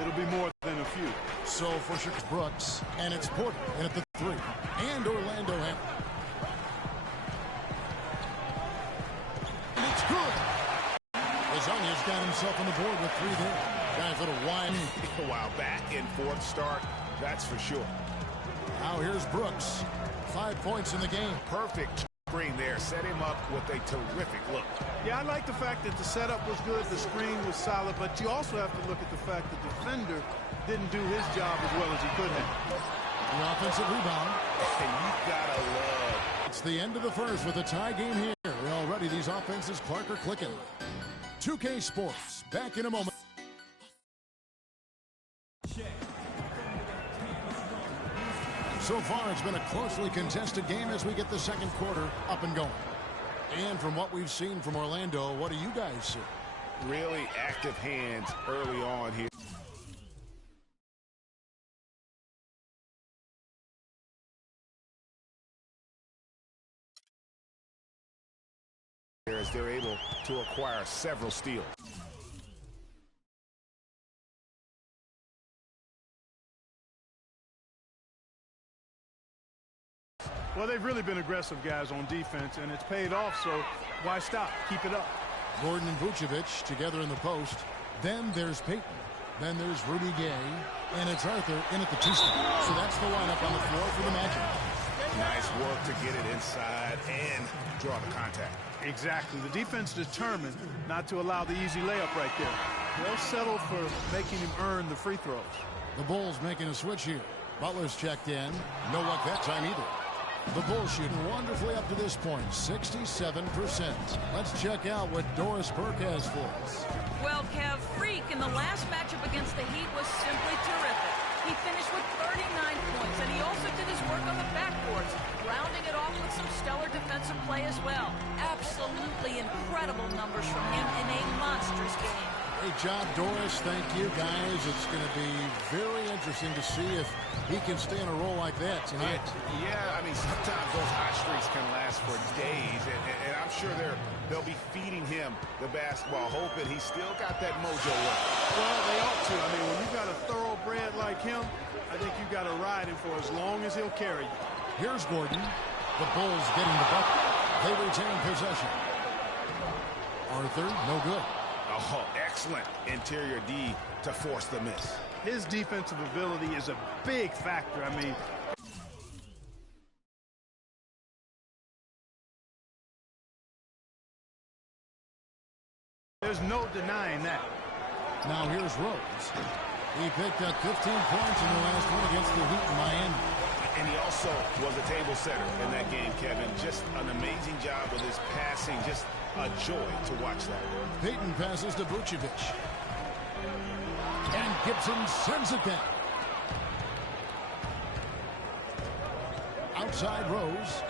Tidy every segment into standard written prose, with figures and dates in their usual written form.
it'll be more than a few. So for Chicago, Brooks, and it's Porter in at the 3. And Orlando Hammer. And it's good. Lasagna's got himself on the board with 3 there. Guys, little wide. Wow, back and forth start, that's for sure. Now here's Brooks. 5 points in the game. Perfect screen there. Set him up with a terrific look. Yeah, I like the fact that the setup was good, the screen was solid, but you also have to look at the fact that the defender didn't do his job as well as he could have. The offensive rebound. And you gotta love. It's the end of the first with a tie game here. Already these offenses, Clark, are clicking. 2K Sports, back in a moment. So far, it's been a closely contested game as we get the second quarter up and going. And from what we've seen from Orlando, what do you guys see? Really active hands early on here. As they're able to acquire several steals. Well, they've really been aggressive guys on defense, and it's paid off, so why stop? Keep it up. Gordon and Vucevic together in the post. Then there's Payton. Then there's Rudy Gay. And it's Arthur in at the 2 spot. So that's the lineup on the floor for the Magic. Nice work to get it inside and draw the contact. Exactly. The defense determined not to allow the easy layup right there. They'll settle for making him earn the free throws. The Bulls making a switch here. Butler's checked in. No luck that time either. The Bulls shooting wonderfully up to this point, 67%. Let's check out what Doris Burke has for us. Well, Kev, Freak in the last matchup against the Heat was simply terrific. He finished with 39 points, and he also did his work on the backboards, rounding it off with some stellar defensive play as well. Absolutely incredible numbers from him in a monstrous game. Great job, Doris. Thank you, guys. It's going to be very interesting to see if he can stay in a role like that tonight. Yeah, I mean, sometimes those hot streaks can last for days, and I'm sure they'll be feeding him the basketball, hoping he's still got that mojo working. Well, they ought to. I mean, when you got a thoroughbred like him, I think you got to ride him for as long as he'll carry you. Here's Gordon. The Bulls getting the bucket. They retain possession. Arthur, no good. Oh, excellent interior D to force the miss. His defensive ability is a big factor. I mean, there's no denying that. Now here's Rose. He picked up 15 points in the last one against the Heat in Miami. And he also was a table setter in that game, Kevin. Just an amazing job with his passing. Just a joy to watch that. Payton passes to Vucevic. And Gibson sends it back. Outside Rose.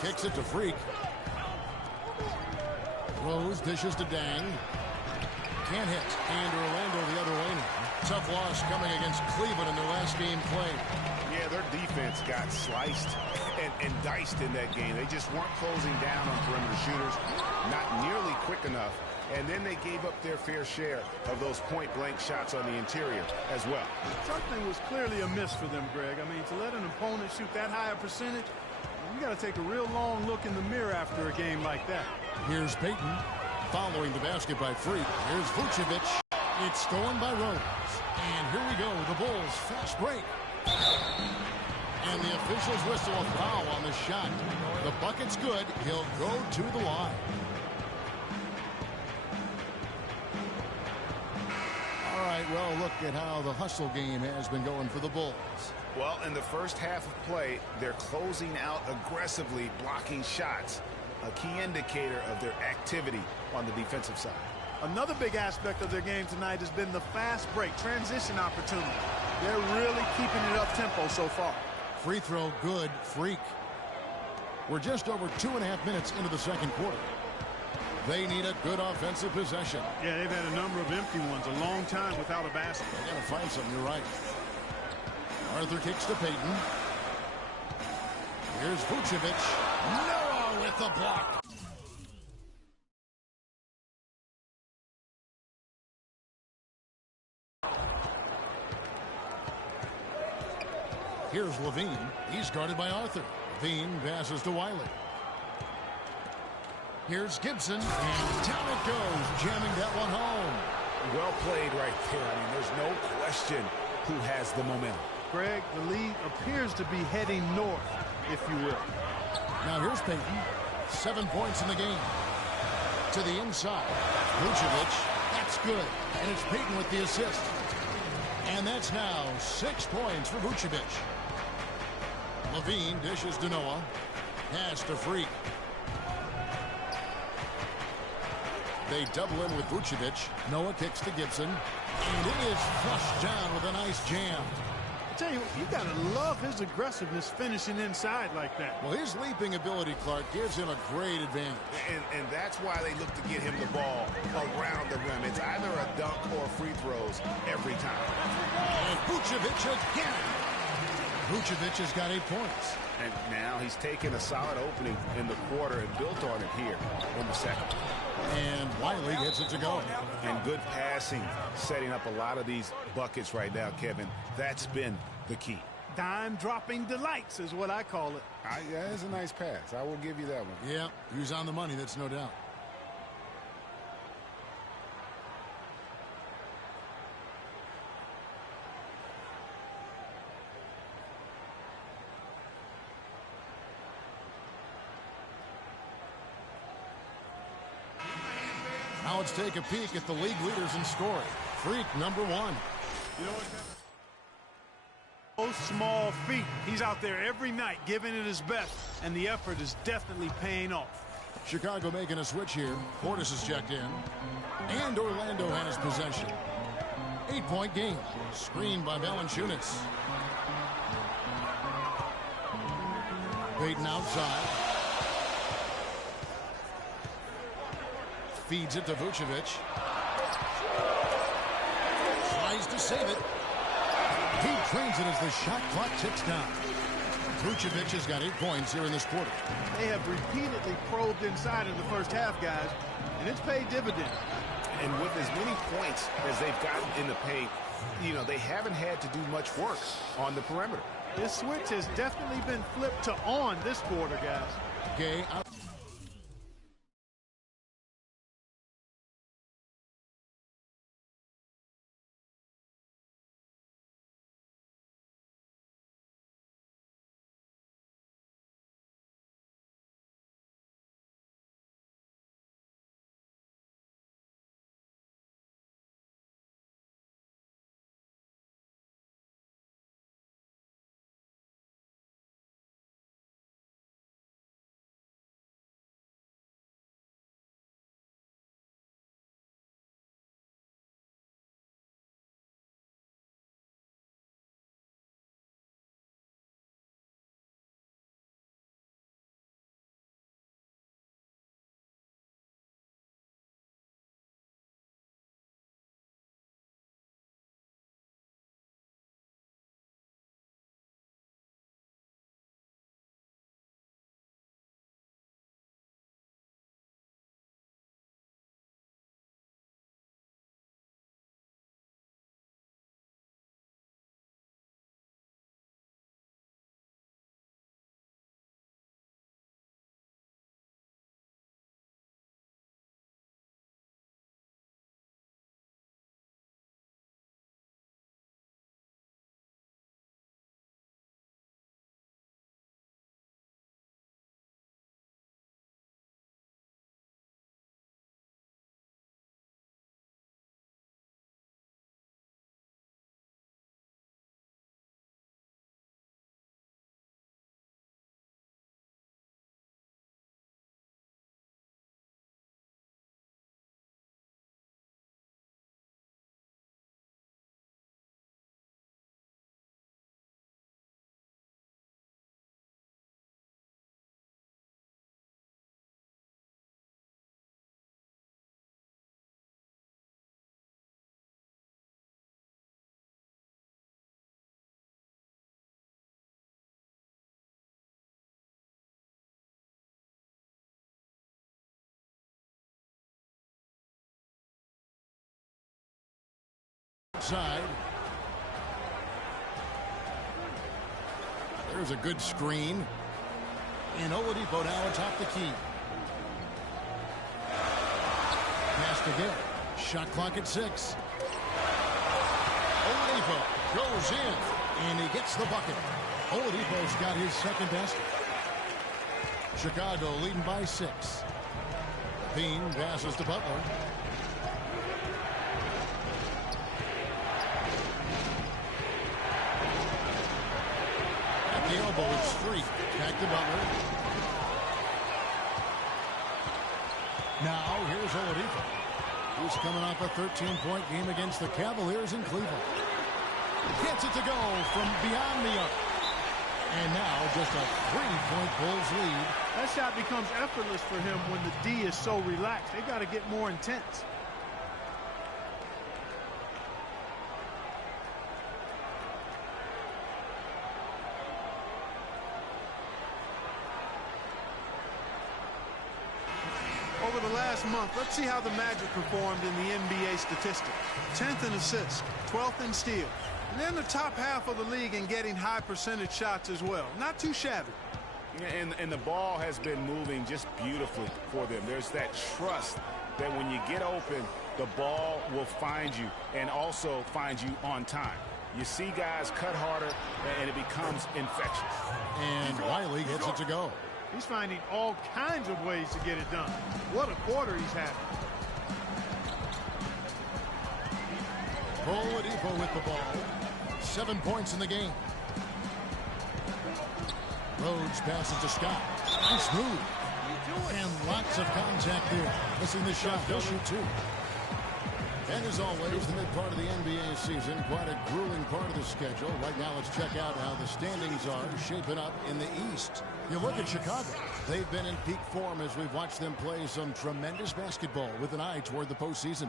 Kicks it to Freak. Rose dishes to Dang. Can't hit. And Orlando the other way now. Tough loss coming against Cleveland in their last game played. Yeah, their defense got sliced and diced in that game. They just weren't closing down on perimeter shooters, not nearly quick enough, and then they gave up their fair share of those point-blank shots on the interior as well. Something was clearly amiss for them, Greg. I mean, to let an opponent shoot that high a percentage, you got to take a real long look in the mirror after a game like that. Here's Payton, following the basket by Freak. Here's Vucevic. It's stolen by Rose. And here we go, the Bulls fast break. And the officials whistle a foul on the shot. The bucket's good. He'll go to the line. All right, well, look at how the hustle game has been going for the Bulls. Well, in the first half of play, they're closing out aggressively, blocking shots, a key indicator of their activity on the defensive side. Another big aspect of their game tonight has been the fast break, transition opportunity. They're really keeping it up-tempo so far. Free throw good, Freak. We're just over 2.5 minutes into the second quarter. They need a good offensive possession. Yeah, they've had a number of empty ones, a long time without a basket. They got to find something, you're right. Arthur kicks to Payton. Here's Vucevic. Noah with the block. Here's Levine. He's guarded by Arthur. Levine passes to Wiley. Here's Gibson, and down it goes, jamming that one home. Well played right there. I mean, there's no question who has the momentum. Greg, the lead appears to be heading north, if you will. Now here's Peyton. 7 points in the game. To the inside. Vucevic. That's good. And it's Peyton with the assist. And that's now 6 points for Vucevic. Levine dishes to Noah. Pass to Freak. They double him with Vucevic. Noah kicks to Gibson. And it is flushed down with a nice jam. I tell you, you got to love his aggressiveness finishing inside like that. Well, his leaping ability, Clark, gives him a great advantage. And that's why they look to get him the ball around the rim. It's either a dunk or free throws every time. And Vucevic again. Vucevic has got 8 points. And now he's taken a solid opening in the quarter and built on it here in the second. And Wiley gets it to go. And good passing, setting up a lot of these buckets right now, Kevin. That's been the key. Dime-dropping delights is what I call it. Yeah, it's a nice pass. I will give you that one. Yeah, he was on the money, that's no doubt. Now let's take a peek at the league leaders in scoring. Freak, number 1. You know what, Kevin? No small feat. He's out there every night giving it his best, and the effort is definitely paying off. Chicago making a switch here. Portis is checked in. And Orlando has possession. 8-point game. Screened by Valanciunas. Peyton outside. Feeds it to Vucevic. Tries to save it. He trains it as the shot clock ticks down. Vucevic has got 8 points here in this quarter. They have repeatedly probed inside in the first half, guys, and it's paid dividends. And with as many points as they've gotten in the paint, you know, they haven't had to do much work on the perimeter. This switch has definitely been flipped to on this quarter, guys. Gay out. Side. There's a good screen. And Oladipo now atop the key. Pass to Gay. Shot clock at 6. Oladipo goes in, and he gets the bucket. Oladipo's got his second basket. Chicago leading by 6. Bean passes to Butler. At the elbow, it's free. Back to Butler. Now, here's Oladipo. He's coming off a 13-point game against the Cavaliers in Cleveland. Gets it to go from beyond the arc. And now just a 3-point Bulls lead. That shot becomes effortless for him when the D is so relaxed. They got to get more intense. Over the last month, let's see how the Magic performed in the NBA statistics. 10th in assists, 12th in steals. And then the top half of the league in getting high percentage shots as well. Not too shabby. And the ball has been moving just beautifully for them. There's that trust that when you get open, the ball will find you and also find you on time. You see guys cut harder, and it becomes infectious. And Wiley gets it to go. He's finding all kinds of ways to get it done. What a quarter he's having. Oladipo with the ball. 7 points in the game. Rhodes passes to Scott. Nice move. And lots of contact there. Missing the shot. He'll shoot 2. And as always, the mid part of the NBA season, quite a grueling part of the schedule. Right now, let's check out how the standings are shaping up in the East. You look at Chicago. They've been in peak form as we've watched them play some tremendous basketball with an eye toward the postseason.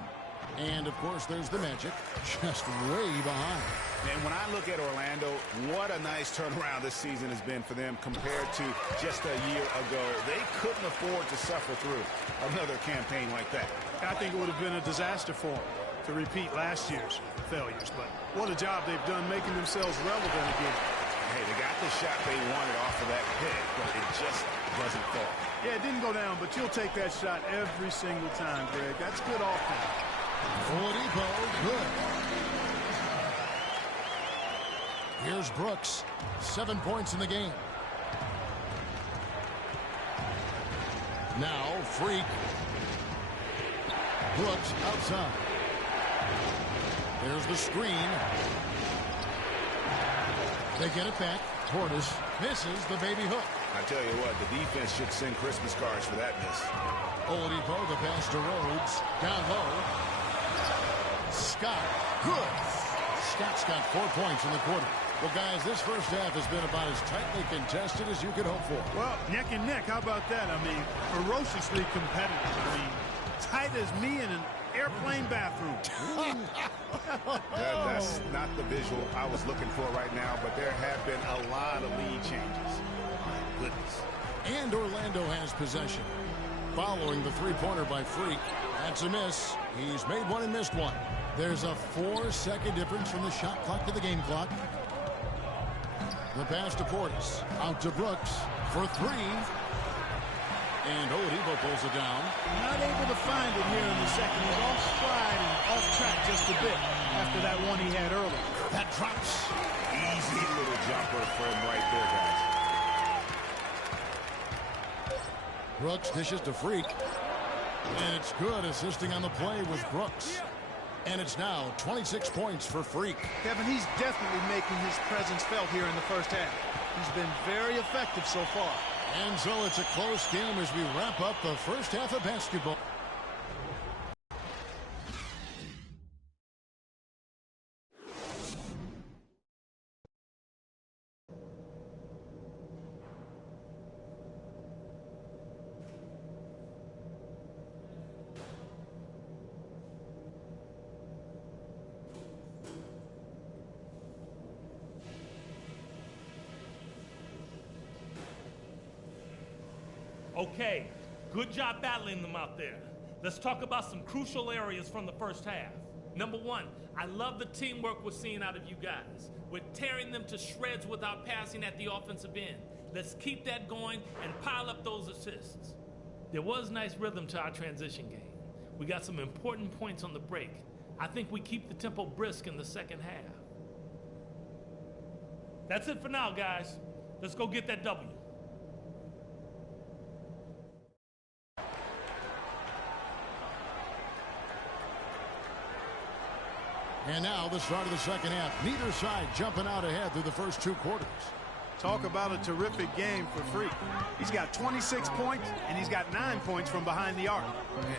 And, of course, there's the Magic, just way behind. And when I look at Orlando, what a nice turnaround this season has been for them compared to just a year ago. They couldn't afford to suffer through another campaign like that. I think it would have been a disaster for them to repeat last year's failures. But what a job they've done making themselves relevant again. Hey, they got the shot they wanted off of that pick, but it just doesn't fall. Yeah, it didn't go down, but you'll take that shot every single time, Greg. That's good offense. Oladipo, good. Here's Brooks. 7 points in the game. Now, Freak. Brooks outside. There's the screen. They get it back. Portis misses the baby hook. I tell you what, the defense should send Christmas cards for that miss. Oladipo, the pass to Rhodes. Down low. Scott, good. Scott's got 4 points in the quarter. Well, guys, this first half has been about as tightly contested as you could hope for. Well, neck and neck, how about that? I mean, ferociously competitive. I mean, tight as me in an airplane bathroom. That's not the visual I was looking for right now, but there have been a lot of lead changes. My goodness. And Orlando has possession. Following the three-pointer by Freak. That's a miss. He's made one and missed one. There's a 4-second difference from the shot clock to the game clock. The pass to Portis. Out to Brooks for 3. And Oladipo pulls it down. Not able to find it here in the second. He's off stride and off track just a bit after that one he had earlier. That drops. Easy little jumper for him right there, guys. Brooks dishes to Freak. And it's good, assisting on the play with Brooks. And it's now 26 points for Freak. Kevin, he's definitely making his presence felt here in the first half. He's been very effective so far. And so it's a close game as we wrap up the first half of basketball. Okay, good job battling them out there. Let's talk about some crucial areas from the first half. Number one, I love the teamwork we're seeing out of you guys. We're tearing them to shreds with our passing at the offensive end. Let's keep that going and pile up those assists. There was nice rhythm to our transition game. We got some important points on the break. I think we keep the tempo brisk in the second half. That's it for now, guys. Let's go get that W. And now the start of the second half. Neither side jumping out ahead through the first 2 quarters. Talk about a terrific game for Freak. He's got 26 points, and he's got 9 points from behind the arc.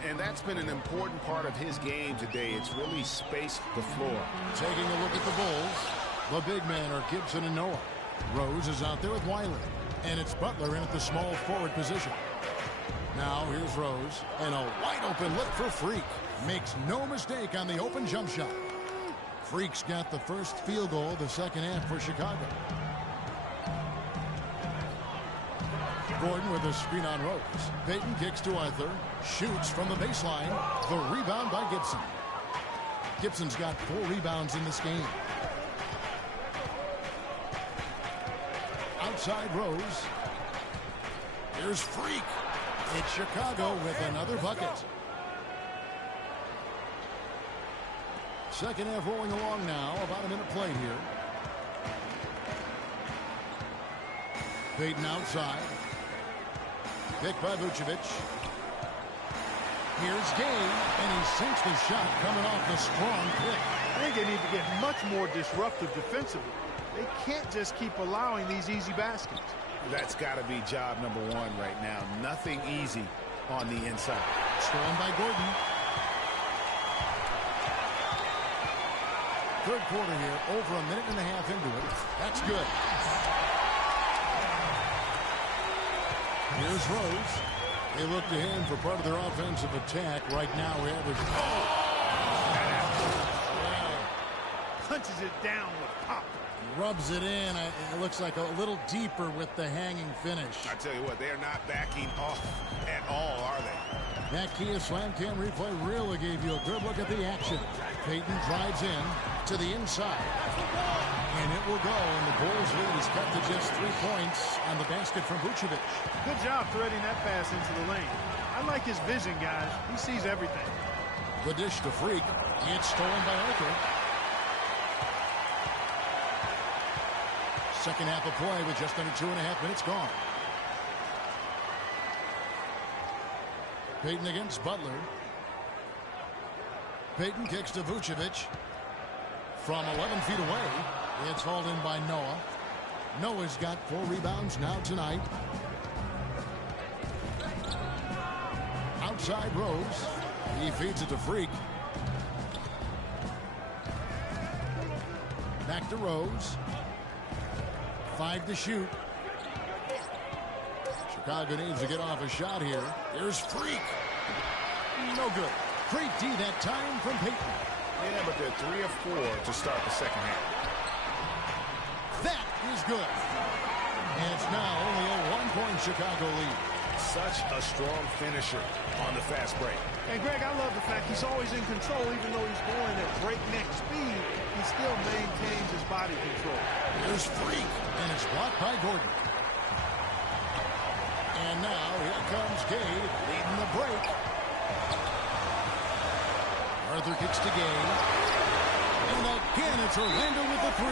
And that's been an important part of his game today. It's really spaced the floor. Taking a look at the Bulls. The big men are Gibson and Noah. Rose is out there with Wiley. And it's Butler in at the small forward position. Now here's Rose. And a wide open look for Freak. Makes no mistake on the open jump shot. Freak's got the first field goal of the second half for Chicago. Gordon with a screen on Rose. Payton kicks to Arthur. Shoots from the baseline. The rebound by Gibson. Gibson's got 4 rebounds in this game. Outside Rose. Here's Freak. It's Chicago with another bucket. Second half rolling along now. About a minute played here. Payton outside. Pick by Vucevic. Here's Gay, and he sinks the shot coming off the strong pick. I think they need to get much more disruptive defensively. They can't just keep allowing these easy baskets. That's got to be job number 1 right now. Nothing easy on the inside. Stolen by Gordon. Third quarter here, over a minute and a half into it. That's good. Here's Rose. They look to him for part of their offensive attack. Right now, we average. Punches it down with pop. Rubs it in. It looks like a little deeper with the hanging finish. I tell you what, they are not backing off at all, are they? That Kia Slam Cam replay really gave you a good look at the action. Payton drives in to the inside. And it will go, and the Bulls lead is cut to just 3 points on the basket from Vucevic. Good job threading that pass into the lane. I like his vision, guys. He sees everything. The dish to Freak. It's stolen by Arthur. Second half of play with just under 2.5 minutes gone. Payton against Butler. Payton kicks to Vucevic. From 11 feet away, it's hauled in by Noah. Noah's got 4 rebounds now tonight. Outside Rose. He feeds it to Freak. Back to Rose. 5 to shoot. Chicago needs to get off a shot here. Here's Freak. No good. Great D that time from Payton. Yeah, but they're 3 of 4 to start the second half. That is good. And it's now only a 1-point Chicago lead. Such a strong finisher on the fast break. And Greg, I love the fact he's always in control. Even though he's going at breakneck speed, he still maintains his body control. Here's Freak, and it's blocked by Gordon. And now here comes Gay leading the break. Arthur kicks to Gay. And again, it's Orlando with the 3.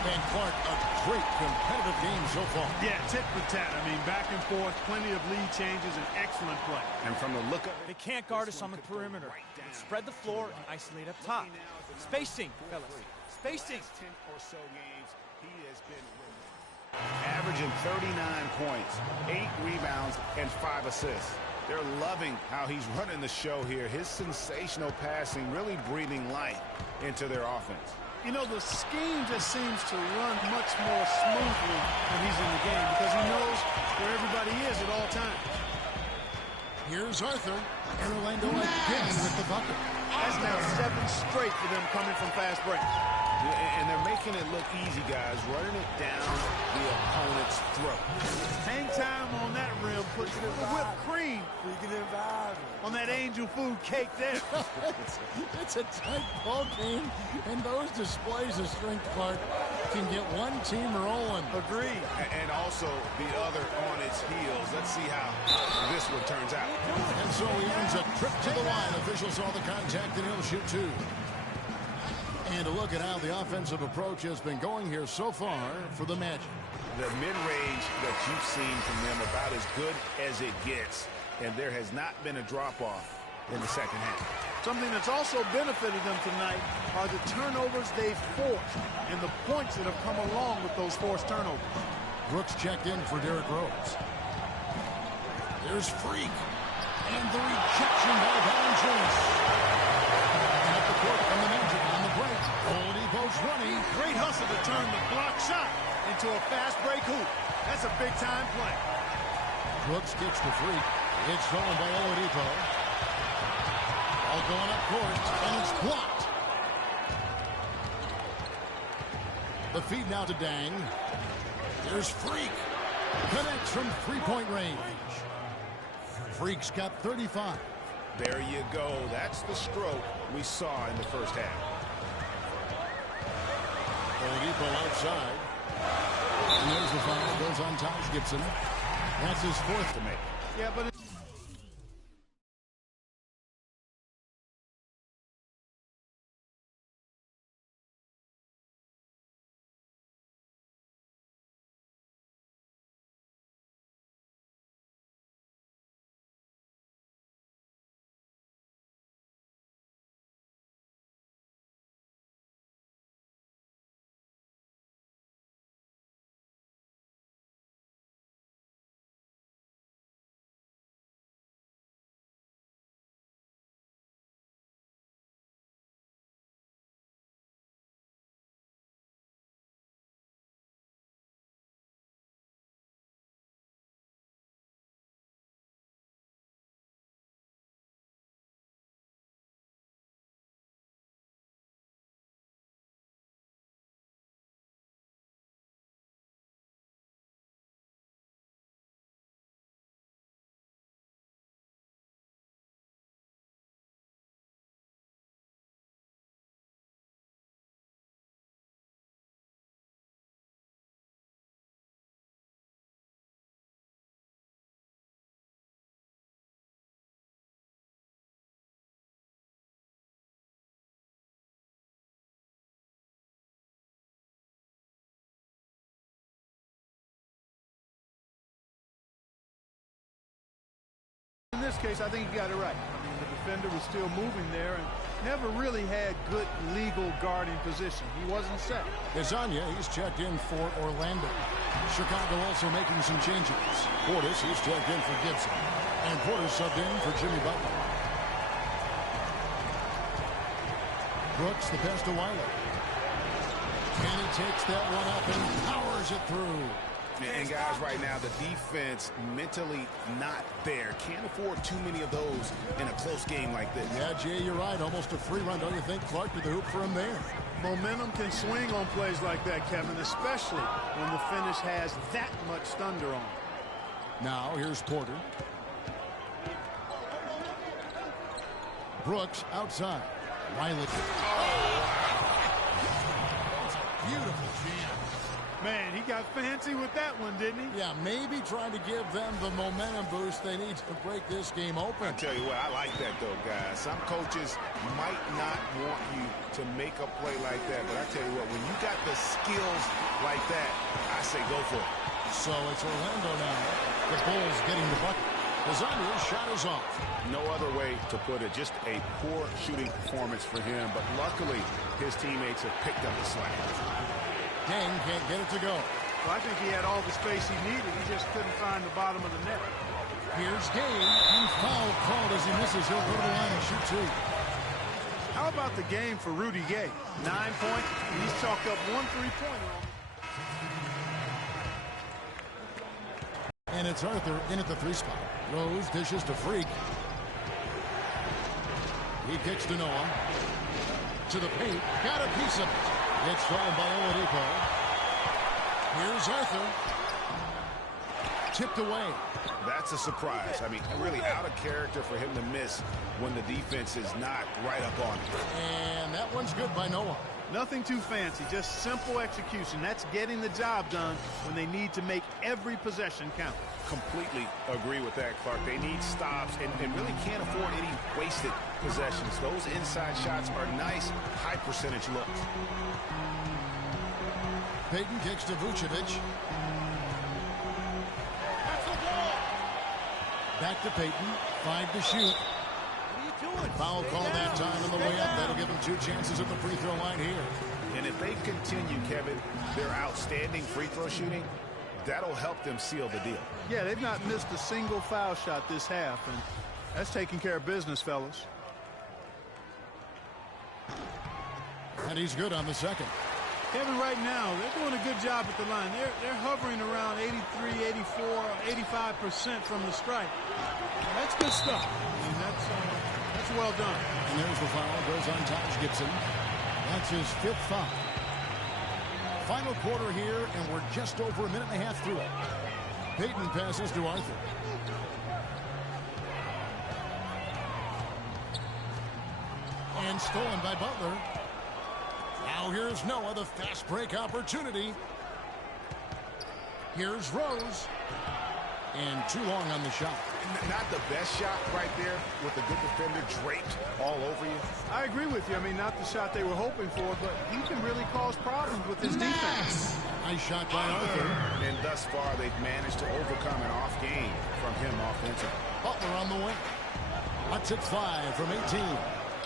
And Clark, a great competitive game so far. Yeah, tit for tat. I mean, back and forth, plenty of lead changes, and excellent play. And from the look of it, they can't guard us on the perimeter. Spread the floor and isolate up top. Spacing, fellas. Spacing. 10 or so games, he has been averaging 39 points, 8 rebounds, and 5 assists. They're loving how he's running the show here. His sensational passing really breathing life into their offense. You know, the scheme just seems to run much more smoothly when he's in the game because he knows where everybody is at all times. Here's Arthur, and Orlando again with the bucket. That's now 7 straight for them coming from fast break. And they're making it look easy, guys, running it down the opponent's throat. Hang time on that rim puts it in the whipped cream on that angel food cake there. It's a tight ball game, and those displays of strength, Clark, can get one team rolling. Agreed. And also the other on its heels. Let's see how this one turns out. And so he earns a trip to the line. Officials saw the contact, and he'll shoot two. And a look at how the offensive approach has been going here so far for the Magic. The mid-range that you've seen from them about as good as it gets. And there has not been a drop-off in the second half. Something that's also benefited them tonight are the turnovers they've forced and the points that have come along with those forced turnovers. Brooks checked in for Derrick Rose. There's Freak. And the rejection by Valanciunas. At the court from the Magic on the break. Oladipo's running. Great hustle to turn the block shot into a fast break hoop. That's a big-time play. Brooks gets to Freak. It's stolen by Oladipo. All going up court, and it's blocked. The feed now to Dang. There's Freak. Connects from three-point range. Freak's got 35. There you go. That's the stroke we saw in the first half. Oladipo outside. And there's the foul. Goes on Taj Gibson. That's his fourth to make. Yeah, but in this case, I think you got it right. I mean, the defender was still moving there and never really had good legal guarding position. He wasn't set. Kazanya, he's checked in for Orlando. Chicago also making some changes. Portis, he's checked in for Gibson. And Portis subbed in for Jimmy Butler. Brooks, the pass to Wiley. And he takes that one up and powers it through. And guys, right now, the defense mentally not there. Can't afford too many of those in a close game like this. Yeah, Jay, you're right. Almost a free run, don't you think? Clark to the hoop for him there. Momentum can swing on plays like that, Kevin, especially when the finish has that much thunder on it. Now, here's Porter. Brooks outside. Wiley. Oh! That's a beautiful jam. Man, he got fancy with that one, didn't he? Yeah, maybe trying to give them the momentum boost they need to break this game open. I tell you what, I like that, though, guys. Some coaches might not want you to make a play like that, but I tell you what, when you got the skills like that, I say go for it. So it's Orlando now. The Bulls getting the bucket. Kazanya's shot is off. No other way to put it. Just a poor shooting performance for him, but luckily his teammates have picked up the slack. Dang can't get it to go. Well, I think he had all the space he needed. He just couldn't find the bottom of the net. Here's Gay. And foul called as he misses. He'll go to the line and shoot two. How about the game for Rudy Gay? 9 points. He's chalked up one three-pointer. And it's Arthur in at the three spot. Rose dishes to Freak. He kicks to Noah. To the paint. Got a piece of it. It's stolen by Oladipo. Here's Arthur. Tipped away. That's a surprise. I mean, really out of character for him to miss when the defense is not right up on him. And that one's good by Noah. Nothing too fancy, just simple execution. That's getting the job done when they need to make every possession count. Completely agree with that, Clark. They need stops and really can't afford any wasted possessions. Those inside shots are nice, high percentage looks. Payton kicks to Vucevic. Back to Payton. 5 to shoot. Foul call that time on the way up. That'll give him 2 chances at the free throw line here. And if they continue, Kevin, their outstanding free throw shooting, that'll help them seal the deal. Yeah, they've not missed a single foul shot this half, and that's taking care of business, fellas. And he's good on the second. Kevin, right now, they're doing a good job at the line. They're hovering around 83, 84, 85% from the stripe. That's good stuff. I mean, that's well done. And there's the foul. Goes on Taj Gibson. That's his 5th foul. Final quarter here, and we're just over a minute and a half through it. Payton passes to Arthur. And stolen by Butler. Now here's Noah, the fast break opportunity. Here's Rose. And too long on the shot. Not the best shot right there with a good defender draped all over you. I agree with you. I mean, not the shot they were hoping for, but he can really cause problems with his defense. Nice shot by Arthur. And thus far, they've managed to overcome an off game from him offensively. Butler on the wing. That's it 5 from 18.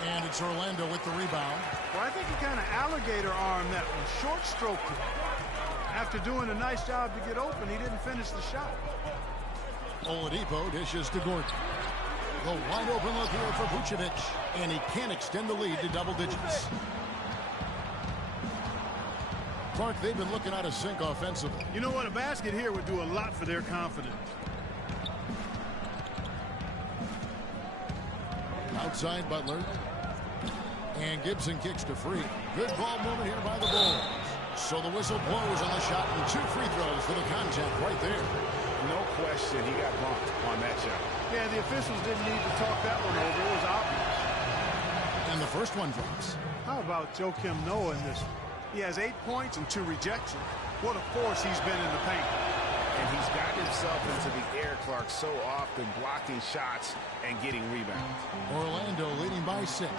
And it's Orlando with the rebound. Well, I think he kind of alligator armed that one, short stroked it. After doing a nice job to get open, he didn't finish the shot. Oladipo dishes to Gordon. The wide open look here for Vucevic. And he can't extend the lead to double digits. Clark, they've been looking out of sync offensively. You know what? A basket here would do a lot for their confidence. Outside Butler. And Gibson kicks to free. Good ball movement here by the Bulls. So the whistle blows on the shot and 2 free throws for the contact right there. No question he got bumped on that shot. Yeah, the officials didn't need to talk that one over. It was obvious. And the first one drops. How about Joakim Noah in this one? He has 8 points and 2 rejections. What a force he's been in the paint. And he's gotten himself into the air, Clark, so often blocking shots and getting rebounds. Orlando leading by 6.